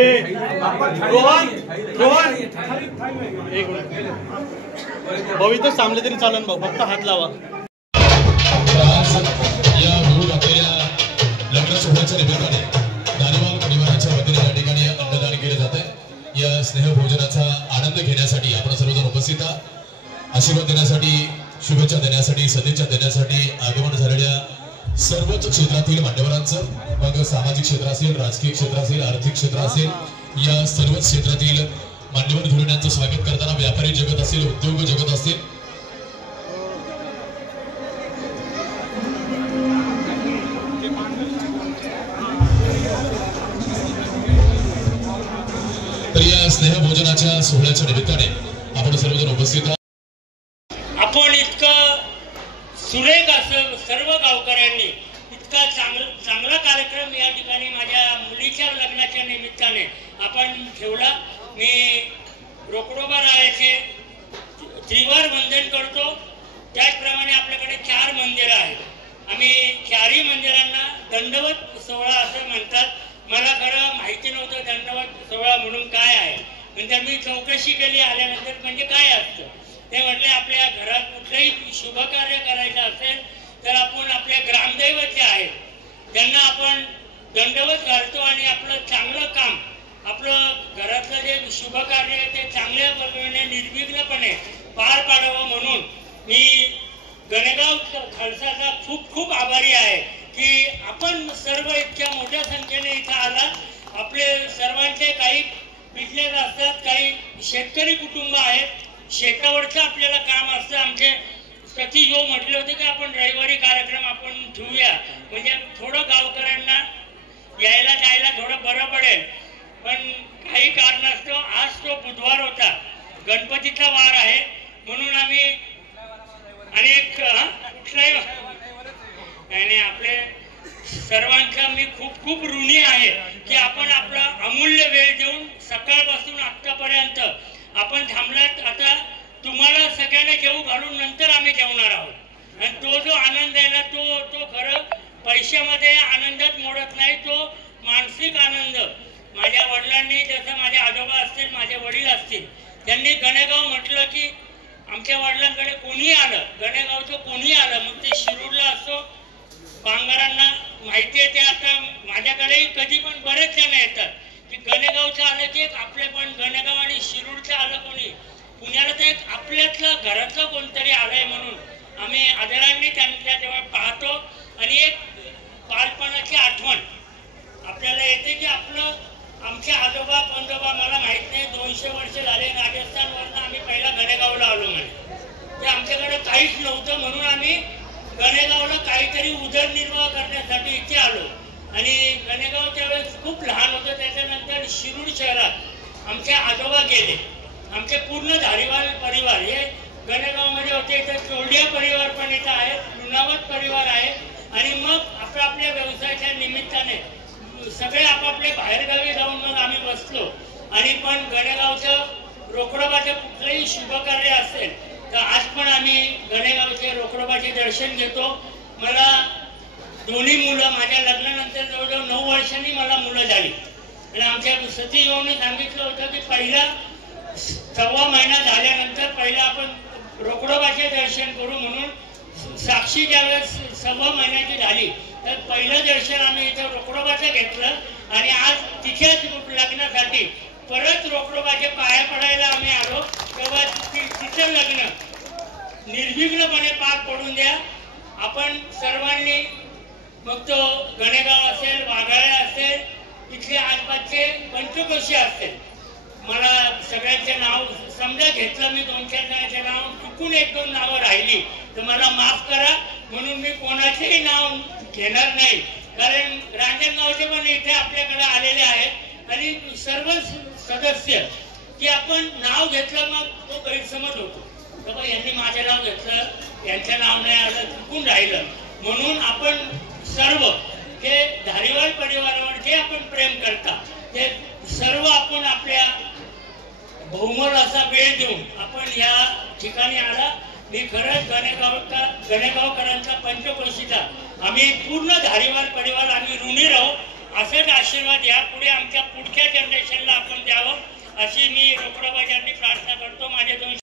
रोहन रोहन एक मिनिट भाऊ इथं थांबले तरी चालेल भाऊ, फक्त हात लावा. या मूळ घातलेल्या लग्न सोहळ्याच्या निमित्ताने दानिवाल परिवाराच्या वतीने या ठिकाणी अन्नदान केले जाते. या स्नेहभोजनाचा आनंद घेण्यासाठी आपण सर्वजण उपस्थित आहात. आशीर्वाद देण्यासाठी, शुभेच्छा देण्यासाठी, सदिच्छा देण्यासाठी आगमन झालेल्या सर्वच क्षेत्रातील मान्यवरांचं, मग सामाजिक क्षेत्र असेल, राजकीय क्षेत्र असेल, आर्थिक क्षेत्र असेल, या सर्वच क्षेत्रातील मान्यवर धोरणांचं स्वागत करताना व्यापारी जगत असेल, उद्योग जगत असेल, तर या स्नेहभोजनाच्या सोहळ्याच्या निमित्ताने आपण सर्वजण उपस्थित आहात. आपण इतकं सुरेख असं सर्व गावकऱ्यांनी इतका चांगला कार्यक्रम या ठिकाणी माझ्या मुलीच्या लग्नाच्या निमित्ताने आपण ठेवला. मी रोकडोबा रायाचे त्रिवार वंदन करतो. त्याचप्रमाणे आपल्याकडे 4 मंदिरं आहेत. आम्ही 4ही मंदिरांना दंडवत सोहळा असं म्हणतात. मला खरं माहिती नव्हतं दंडवत सोहळा म्हणून काय आहे. नंतर मी चौकशी केली आल्यानंतर म्हणजे काय असतं ते म्हटले, आपल्या घरात कुठलंही शुभ कार्य करायचं असेल तर आपण आपल्या ग्रामदैवत जे आहेत त्यांना आपण दंडवत घालतो आणि आपलं चांगलं काम, आपलं घरातलं जे शुभ कार्य आहे ते चांगल्या पद्धतीने निर्विघ्नपणे पार पाडावं म्हणून मी गणेगाव खालसाचा खूप खूप आभारी आहे की आपण सर्व इतक्या मोठ्या संख्येने इथं आलात. आपले सर्वांचे काही बिझनेस असतात, काही शेतकरी कुटुंब आहेत, शेतावरचं आपल्याला काम असतं. आमचे सती जो म्हटले होते की आपण रविवारी कार्यक्रम आपण ठेवूया म्हणजे थोडं गावकऱ्यांना यायला जायला थोडं बरं पडेल. पण काही कारणास्तव आज तो बुधवार होता, गणपतीचा वार आहे म्हणून आम्ही अनेक आणि आपले सर्वांचा मी खूप खूप ऋणी आहे की आपण आपला अमूल्य वेळ देऊन सकाळपासून आत्तापर्यंत आपण थांबलात. आता तुम्हाला सगळ्यांना जेवू घालून नंतर आम्ही जेवणार आहोत. आणि तो जो आनंद आहे ना तो खरं पैशामध्ये आनंदात मोडत नाही, तो मानसिक आनंद. माझ्या वडिलांनी, जसं माझे आजोबा असतील, माझे वडील असतील, त्यांनी गणेगाव म्हटलं की आमच्या वडिलांकडे कोणी आलं, गणेगावचं कोणी आलं, मग ते शिरूरला असो, बांगरांना माहिती आहे ते. आता माझ्याकडेही कधी पण बरेच जण येतात की गणेगावचं आलं की एक आपले, पण गणेगाव आणि शिरूरचं आलं कोणी, पुण्याला तर एक आपल्यातलं घरातलं कोणतरी आलंय म्हणून आम्ही आदरांनी त्यांच्याजवळ पाहतो. आणि एक बालपणाची आठवण आपल्याला येते की आपलं आमचे आजोबा पंजोबा, मला माहित नाही 200 वर्ष झाले राजस्थानवरनं आम्ही पहिला गणेगावला आलो म्हणे. ते आमच्याकडे काहीच नव्हतं म्हणून आम्ही गणेगावला काहीतरी उदरनिर्वाह करण्यासाठी इथे आलो. आणि गणेगाव त्यावेळेस खूप लहान होतं. त्याच्यानंतर शिरूर शहरात आमचे आजोबा गेले. आमचे पूर्ण धारीवाल परिवार हे गणेगावमध्ये होते. इथं चोरडिया परिवार पण इथं आहे, लुणावत परिवार आहे. आणि मग आपल्या व्यवसायाच्या निमित्ताने सगळे आपापले बाहेरगावी जाऊन मग आम्ही बसलो. आणि पण गणेगावचं रोकडोबाचं कुठलंही शुभ कार्य असेल तर आज पण आम्ही गणेगावचे रोकडोबाचे दर्शन घेतो. मला दोन्ही मुलं, माझ्या लग्नानंतर जवळजवळ 9 वर्षांनी मला मुलं झाली. आणि आमच्या सती योनी सांगितलं होतं की पहिला 1.25 महिना झाल्यानंतर पहिला आपण रोकडोबाचे दर्शन करू म्हणून. साक्षी ज्यावेळेस 1.25 महिन्याची झाली तर पहिलं दर्शन आम्ही इथं रोकडोबाचं घेतलं. आणि आज तिथेच लग्नासाठी परत रोकडोबाचे पाया पडायला आम्ही आलो. तेव्हा तिचं लग्न निर्विघ्नपणे पार पडून द्या. आपण सर्वांनी, मग तो गणेगाव असेल, वाघाळा असेल, इथले आसपासचे पंचकोशी असेल, मला सगळ्यांचे नाव समजा घेतलं मी, 2-4 जणांचे नाव चुकून 1-2 नावं राहिली तर मला माफ करा. म्हणून मी कोणाचेही नाव घेणार नाही, कारण रांजणगावचे पण इथे आपल्याकडे आलेले आहेत. आणि सर्व सदस्य की आपण नाव घेतलं मग तो गैरसमज होतो, तर यांनी माझे नाव घेतलं, यांचं नाव नाही आलं, चुकून राहिलं. म्हणून आपण सर्व जे धारीवाल परिवारावर जे आपण प्रेम करता ते सर्व आपण आपल्या बहुमोल असा वेळ देऊन आपण या ठिकाणी आला. मी खरंच गणेगावकरांचा पंचकोशीचा आम्ही पूर्ण धारीवाल परिवार आम्ही ऋणी राहू. असेच आशीर्वाद या पुढे आमच्या पुढच्या जनरेशन अशी मी रोकडाबाजांनी प्रार्थना करतो. माझे 2